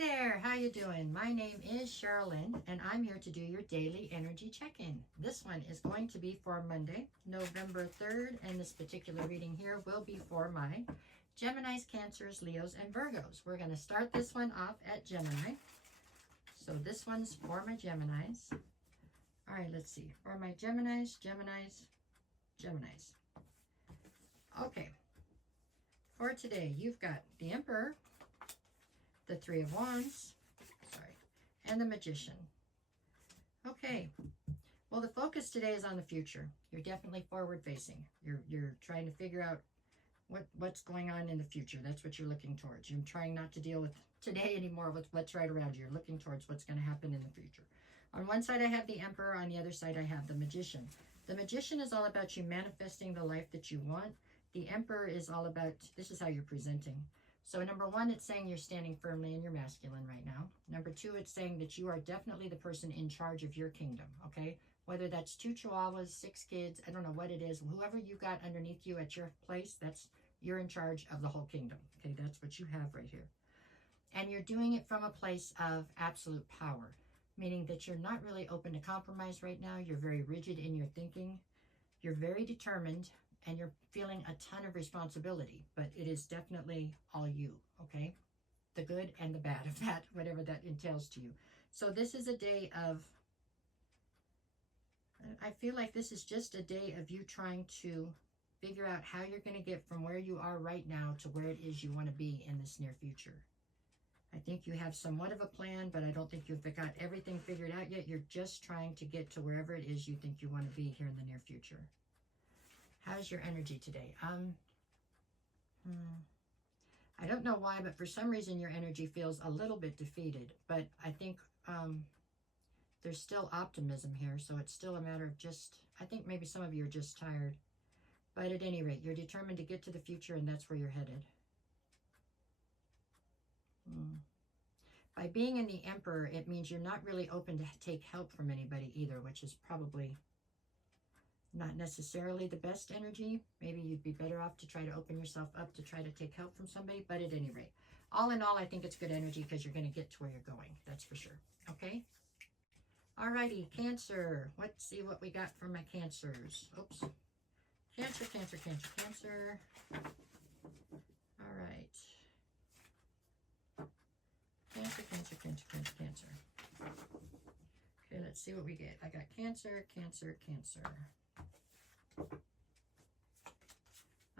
there, how you doing? My name is Sherilyn, and I'm here to do your daily energy check-in. This one is going to be for Monday, November 3rd, and this particular reading here will be for my Geminis, Cancers, Leos, and Virgos. We're going to start this one off at Gemini. So this one's for my Geminis. All right, let's see. For my Geminis. Okay. For today, you've got the Emperor, the Three of Wands, and the Magician. Okay, well, the focus today is on the future. You're definitely forward facing. You're trying to figure out what's going on in the future. That's what you're looking towards. You're trying not to deal with today anymore with what's right around you. You're looking towards what's going to happen in the future. On one side, I have the Emperor. On the other side, I have the Magician. The Magician is all about you manifesting the life that you want. The Emperor is all about, this is how you're presenting. So number one, it's saying you're standing firmly in your masculine right now. Number two, it's saying that you are definitely the person in charge of your kingdom, okay? Whether that's 2 chihuahuas, 6 kids, I don't know what it is. Whoever you got underneath you at your place, you're in charge of the whole kingdom, okay? That's what you have right here. And you're doing it from a place of absolute power, meaning that you're not really open to compromise right now. You're very rigid in your thinking. You're very determined. And you're feeling a ton of responsibility, but it is definitely all you, okay? The good and the bad of that, whatever that entails to you. So this is a day of, I feel like this is just a day of you trying to figure out how you're going to get from where you are right now to where it is you want to be in this near future. I think you have somewhat of a plan, but I don't think you've got everything figured out yet. You're just trying to get to wherever it is you think you want to be here in the near future. How's your energy today? I don't know why, but for some reason your energy feels a little bit defeated. But I think there's still optimism here. So it's still a matter of just, I think maybe some of you are just tired. But at any rate, you're determined to get to the future, and that's where you're headed. By being in the Emperor, it means you're not really open to take help from anybody either, which is probably not necessarily the best energy. Maybe you'd be better off to try to open yourself up to try to take help from somebody. But at any rate, all in all, I think it's good energy because you're going to get to where you're going. That's for sure. Okay. Alrighty, Cancer. Let's see what we got from my Cancers. Oops. Cancer. All right. Cancer. Okay, let's see what we get. I got Cancer.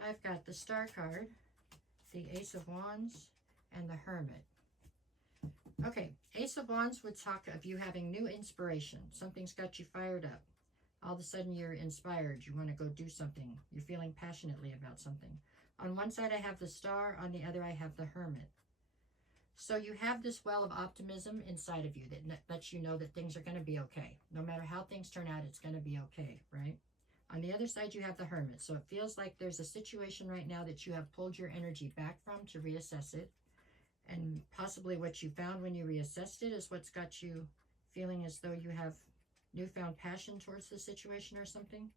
I've got the Star card, the Ace of Wands, and the Hermit. Okay, Ace of Wands would talk of you having new inspiration. Something's got you fired up. All of a sudden you're inspired. You want to go do something. You're feeling passionately about something. On one side I have the Star, on the other I have the Hermit. So you have this well of optimism inside of you that lets you know that things are going to be okay. No matter how things turn out, it's going to be okay, right? On the other side, you have the Hermit. So it feels like there's a situation right now that you have pulled your energy back from to reassess it. And possibly what you found when you reassessed it is what's got you feeling as though you have newfound passion towards the situation or something.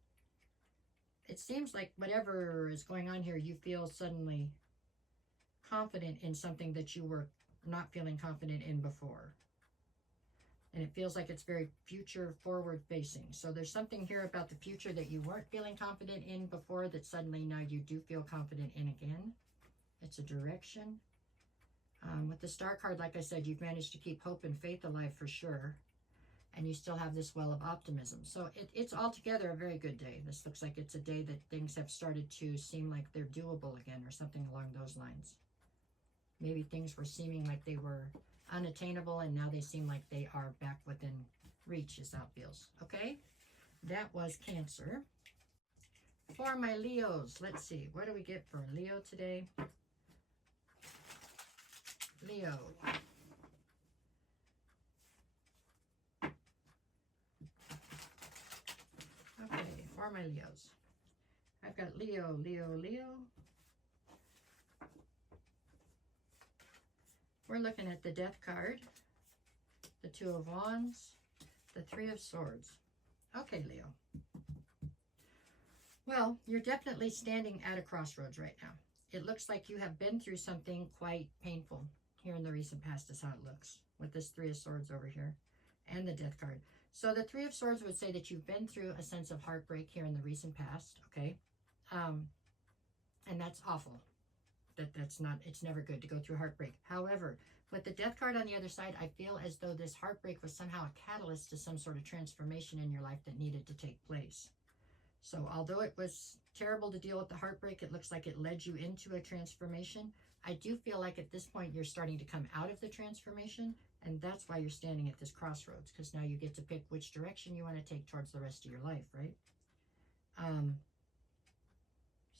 It seems like whatever is going on here, you feel suddenly confident in something that you were not feeling confident in before. And it feels like it's very future forward facing. So there's something here about the future that you weren't feeling confident in before that suddenly now you do feel confident in again. It's a direction. With the Star card, like I said, you've managed to keep hope and faith alive for sure. And you still have this well of optimism. So it's altogether a very good day. This looks like it's a day that things have started to seem like they're doable again or something along those lines. Maybe things were seeming like they were unattainable, and now they seem like they are back within reach, as that feels. Okay, that was Cancer. For my Leos, let's see, what do we get for Leo today? Leo. Okay, for my Leos, I've got Leo. We're looking at the Death card, the Two of Wands, the Three of Swords. Okay, Leo. Well, you're definitely standing at a crossroads right now. It looks like you have been through something quite painful. here in the recent past is how it looks with this Three of Swords over here and the Death card. So the Three of Swords would say that you've been through a sense of heartbreak here in the recent past, okay? And that's awful. That's not, it's never good to go through heartbreak. However, with the Death card on the other side, I feel as though this heartbreak was somehow a catalyst to some sort of transformation in your life that needed to take place. So although it was terrible to deal with the heartbreak, it looks like it led you into a transformation. I do feel like at this point you're starting to come out of the transformation, and that's why you're standing at this crossroads, because now you get to pick which direction you want to take towards the rest of your life, right?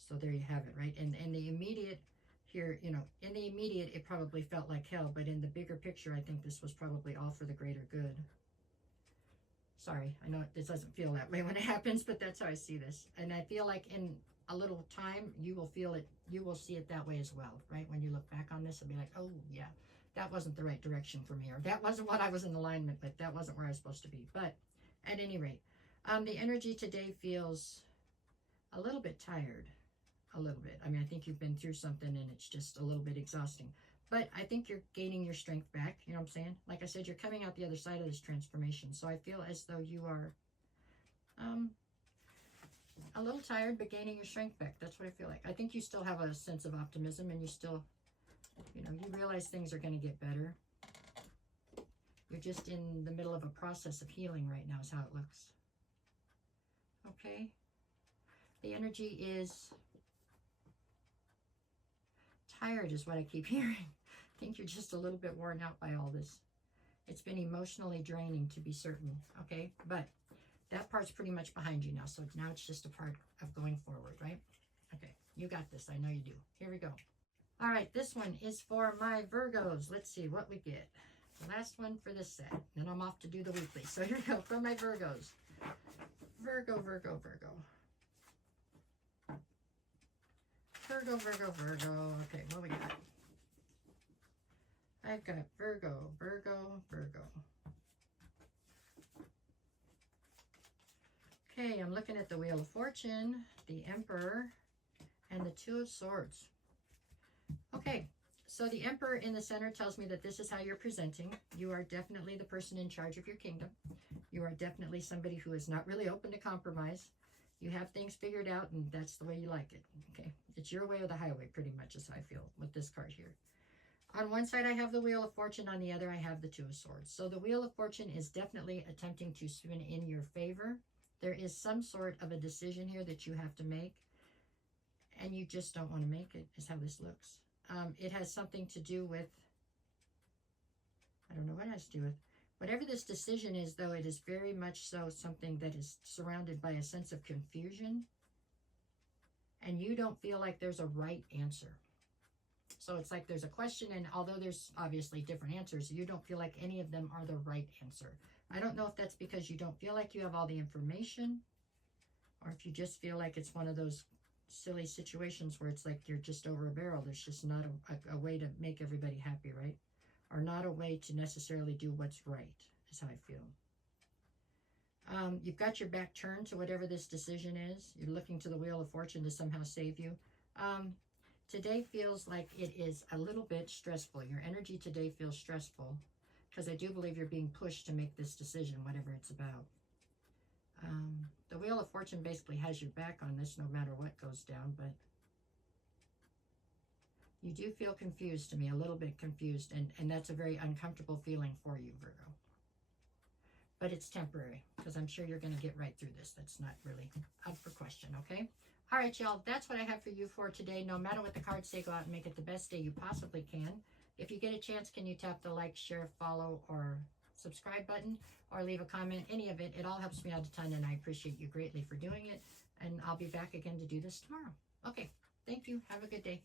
So there you have it, right? And in the immediate here, you know, in the immediate, it probably felt like hell, but in the bigger picture, I think this was probably all for the greater good. Sorry, I know this doesn't feel that way when it happens, but that's how I see this. And I feel like in a little time, you will feel it, you will see it that way as well, right? When you look back on this and be like, oh yeah, that wasn't the right direction for me, or that wasn't what I was in alignment with, that wasn't where I was supposed to be. But at any rate, the energy today feels a little bit tired, a little bit. I mean, I think you've been through something and it's just a little bit exhausting. But I think you're gaining your strength back, you know what I'm saying? Like I said, you're coming out the other side of this transformation. So I feel as though you are a little tired, but gaining your strength back. That's what I feel like. I think you still have a sense of optimism, and you still, you know, you realize things are going to get better. You're just in the middle of a process of healing right now is how it looks. Okay. The energy is tired is what I keep hearing. I think you're just a little bit worn out by all this. It's been emotionally draining, to be certain, okay? But that part's pretty much behind you now, so now it's just a part of going forward, right? Okay, you got this. I know you do. Here we go. All right, this one is for my Virgos. Let's see what we get. The last one for this set. Then I'm off to do the weekly. So here we go for my Virgos. Virgo, Virgo, Virgo. Virgo, Virgo, Virgo. Okay, what we got? I've got Virgo, Virgo, Virgo. Okay, I'm looking at the Wheel of Fortune, the Emperor, and the Two of Swords. Okay, so the Emperor in the center tells me that this is how you're presenting. You are definitely the person in charge of your kingdom. You are definitely somebody who is not really open to compromise. You have things figured out, and that's the way you like it. Okay, it's your way or the highway, pretty much is how I feel with this card here. On one side, I have the Wheel of Fortune. On the other, I have the Two of Swords. So the Wheel of Fortune is definitely attempting to spin in your favor. There is some sort of a decision here that you have to make, and you just don't want to make it, is how this looks. It has something to do with, I don't know what it has to do with. Whatever this decision is, though, it is very much so something that is surrounded by a sense of confusion, and you don't feel like there's a right answer. So it's like there's a question, and although there's obviously different answers, you don't feel like any of them are the right answer. I don't know if that's because you don't feel like you have all the information, or if you just feel like it's one of those silly situations where it's like you're just over a barrel. There's just not a way to make everybody happy, right? Or not a way to necessarily do what's right, is how I feel. You've got your back turned to whatever this decision is. You're looking to the Wheel of Fortune to somehow save you. Today feels like it is a little bit stressful. Your energy today feels stressful because I do believe you're being pushed to make this decision, whatever it's about. The Wheel of Fortune basically has your back on this no matter what goes down, but you do feel confused to me, a little bit confused, and that's a very uncomfortable feeling for you, Virgo. But it's temporary, because I'm sure you're going to get right through this. That's not really up for question, okay? All right, y'all, that's what I have for you for today. No matter what the cards say, go out and make it the best day you possibly can. If you get a chance, can you tap the like, share, follow, or subscribe button, or leave a comment? Any of it. It all helps me out a ton, and I appreciate you greatly for doing it. And I'll be back again to do this tomorrow. Okay, thank you. Have a good day.